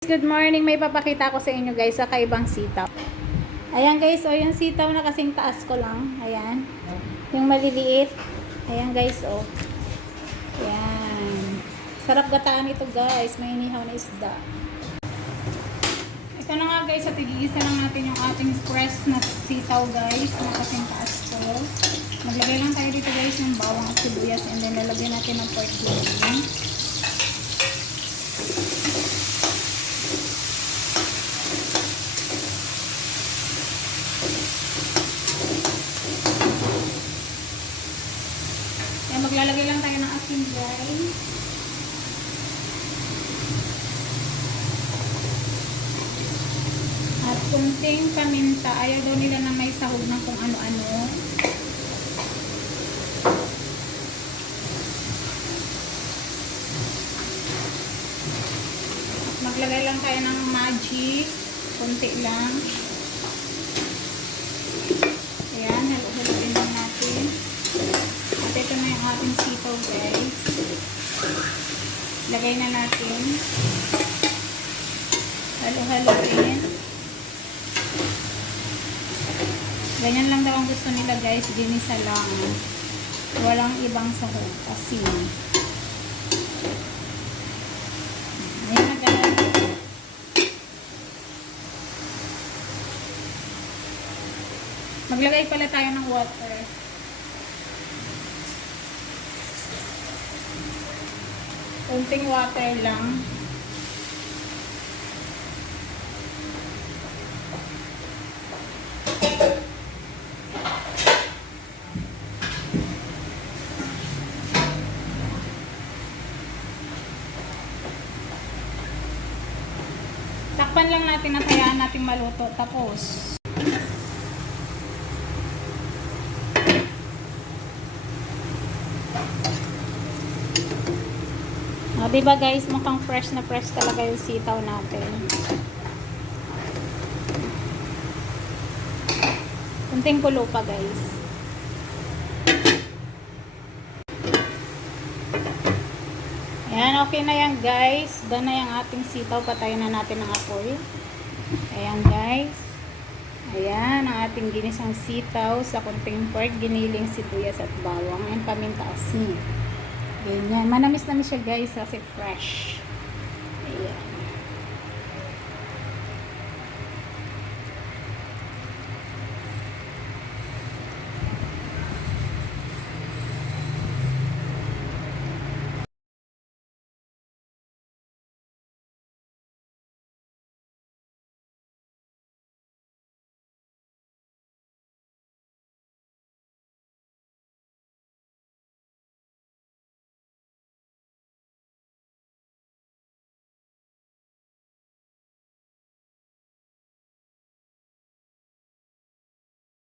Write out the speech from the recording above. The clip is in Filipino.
Good morning, may papakita ko sa inyo guys sa kaibang sitaw. Ayan guys, oh, yung sitaw na kasing taas ko lang. Ayan. Yung maliliit. Ayan guys, oh. Ayan. Sarap gataan ito guys. May inihaw na isda. Ito na nga guys, at igigisa lang natin yung ating fresh na sitaw guys. Na kasing taas ko. Maglagay lang tayo dito guys ng bawang at sibuyas. And then lalagyan natin ng pork belly. Maglalagay lang tayo ng asin guys. At kunting paminta. Ayaw daw nila na may sahog ng kung ano-ano. At maglagay lang tayo ng magic. Kunti lang. Ayan, halo-haloin lang natin. At ito na yung ating sitaw guys. Lagay na natin. Halo-haloin. Ganyan lang daw ang gusto nila guys. Ginisa lang. Walang ibang sahog. Asin. Ayan na guys. Maglagay pala tayo ng water. Kunting water lang. Takpan lang natin at hayaan natin maluto. Tapos diba guys, mukhang fresh na fresh talaga yung sitaw natin. Kunting kulo pa guys. Ayan, okay na yan guys. Done na yung ating sitaw. Patayin na natin ang apoy. Ayan guys. Ayan, ang ating ginisang sitaw sa kunting pork, giniling sibuyas at bawang, and paminta asin. Ganyan. Manamis-namis siya guys kasi fresh.